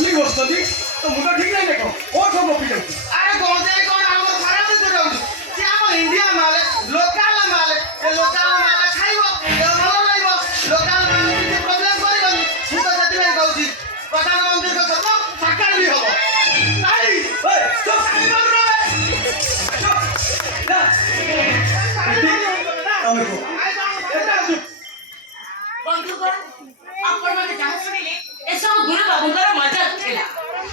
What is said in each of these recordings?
बसली बसली तो मुंडा ठीक नहीं देखो और सब लोग पीछे अरे गोदे कौन हमको खराब से रहू कि हम इंडिया माले ए लोकल माले खाइबो ए भलो लाइबो लोकल माले किछ प्रॉब्लम करिबो मु तो जति भाई कहूची प्रधानमंत्री को सब सरकार भी हबो नहीं ओए सब साइबर रे बंधुगण आपण माने जहाँ सुनिले ए सब गुरु बाबूंकर मजाक थिला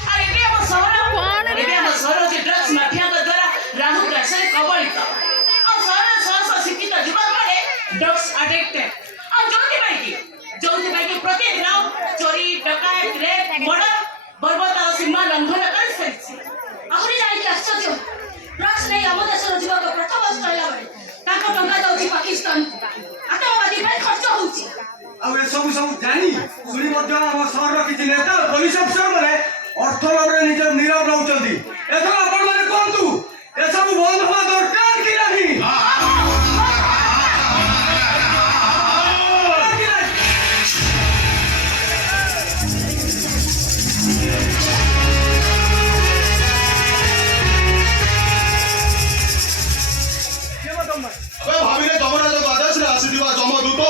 आ एबे हम शहर के ड्रग्स माफिया के द्वारा राहु ग्रास कबलित और शहर शिक्षित जीवन माने ड्रग्स एडिक्टेड और जोति बाकी प्रतिदिन चोरी डकैत रेप मर्डर बर्बरता और सीमा लंघन कर सैछि आखरी जाई के आश्चर्य ड्रग्स नहीं हम देशर जीवन प्रथम स्थल बळे ताको टंका दउछि पाकिस्तान आतंकवादी भाई खर्च होउछि अब ए सब जानी सुनी मध्य हम शहर किछि नेता पुलिस अफसर माने अर्थ लाभरे निज नीरव रहउचंदी एथो आपण माने कोंतु ए सब बंद होवा दरकार कि नहीं अबे भाभी ने जमना जो आदेश रे आसी दिवा जमदूत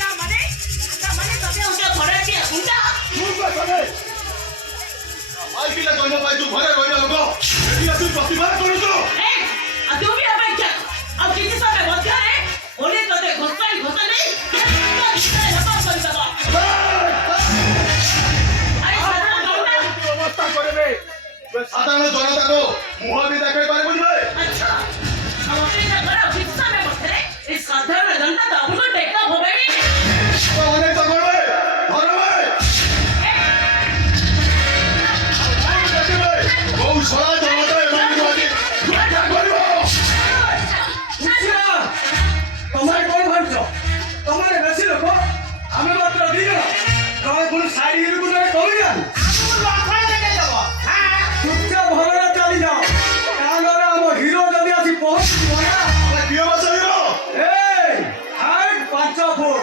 ता माने तबे उसे घरे के गुंडा आई पिला जन्म पाई तू घरे रहना लोग एतिला तू प्रतिबाद करू ए आ तू भी अपन क्या अब किसी समय मध्य रे ओले तते घोसाई नहीं अवस्था करबे साधारण जनता को मुह भी देखाई पारे बुझबे अच्छा हम अपने घर किसी समय मध्य रे इस साधारण जनता का हमको टेका होबे तो अनेक तो करबे बहु सारा जनता एमान बाजी क्या करबो तुम्हारे कौन भांचो तुम्हारे बेसी लोक हमें मात्र दियो तमे पुन साइड हिर को नहीं कमी जान हम लाखा देके जाबो हां चुपचाप भरे चली जाओ कानरे हम हीरो जदी आसी पहुंच गया अबे कियो बस हीरो ए हाइट 5 फुट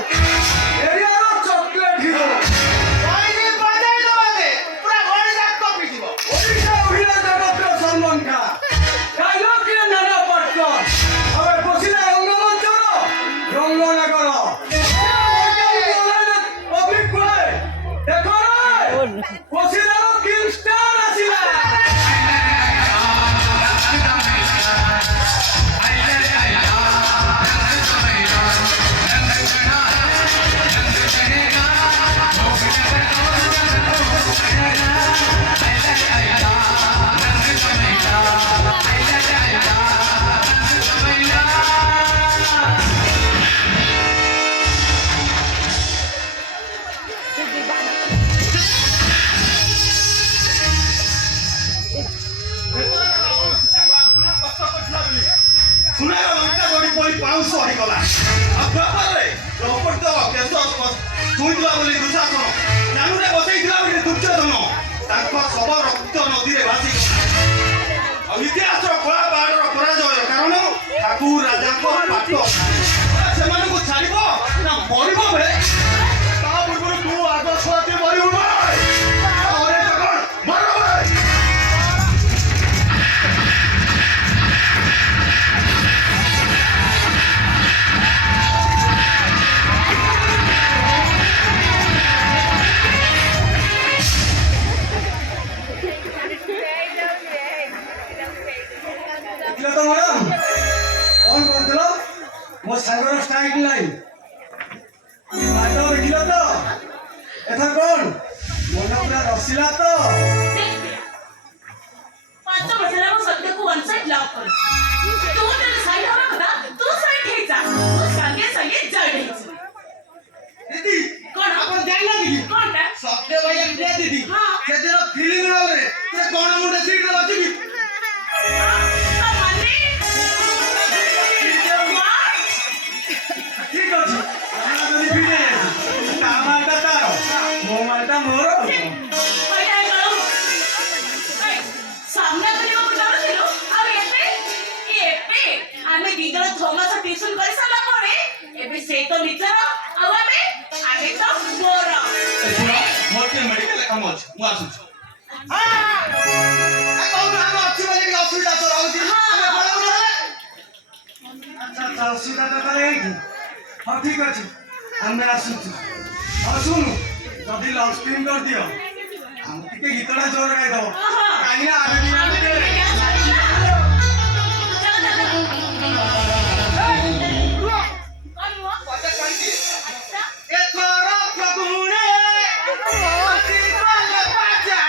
एरिया रो चॉकलेट हीरो भाई ने बजाई दो दे पूरा घोड़ी जाक कॉपी दिबो ओडिशा उहिला जगत सम्मान का कायो कि नाना पटक अबे बसिला रंगमंचर रंगनगर पब्लिक को देखो रे बसिला किंग स्टार आसिला सुनार लंका जोड़ी पड़ी पाउस हरि गला अफर रे प्रॉपर तो केस सुइतला बोली दुशासन नानुरे बसैतला बोली दुर्योधन ताको सब रक्त नदी रे भासी गला इतिहास कला बाडर पराजय कारण ठाकुर राजा को पाट से माने को छाड़िबो ना मरिबो बे ता पूर्व तू आगो छाती मरिबो भाई अरे जगन मरो भाई देखिला तो मैडम कौन करथिलो मो सागर स्टाइल नहीं नाटक देखिला तो एथा कौन मन पूरा रसिला तो पांच वर्ष रे वो सत्य को वन साइड लव कर तू तेरे साइड हवा बता तू साइड हे जा तू संगे जड़ हे दीदी कौन अपन जानला दीदी कौन ता सत्य भाई इंडिया दीदी हां से तेरा फीलिंग रोल रे ते कोन मुंडे सीट रे बच्ची की ठीक अछि खाना जदी फिटे ता मालटा तारो मो मालटा मोर भाई आई करो ଆସୁଛି କହୁନ ଆମେ ଅଛୁ ବୋଲି ଅସୁବିଧା ତୋର ହଉଛି ଆମେ ପଳେଇବୁ ନହେଲେ ଆଚ୍ଛା ଆଚ୍ଛା ଅସୁବିଧା ତ ତାହେଲେ ଏଇଠି ହଉ ଠିକ ଅଛି ଆମେ ଆସୁଛୁ ଆଉ ଶୁଣୁ ଯଦି ଲଭ୍ ସ୍କ୍ରିନ୍ କରିଦିଅ ଆମେ ଟିକେ ଗୀତଟା ଜୋର ଗାଇଦବ କାହିଁକି ନା ଆମେ ବି ଟିକେ ଏଥର ଫଗୁଣେ ଅତି ଭଲ ବାଜା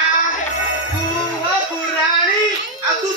ପୁଅ ପୁରାଣୀ ଆଉ ତୁ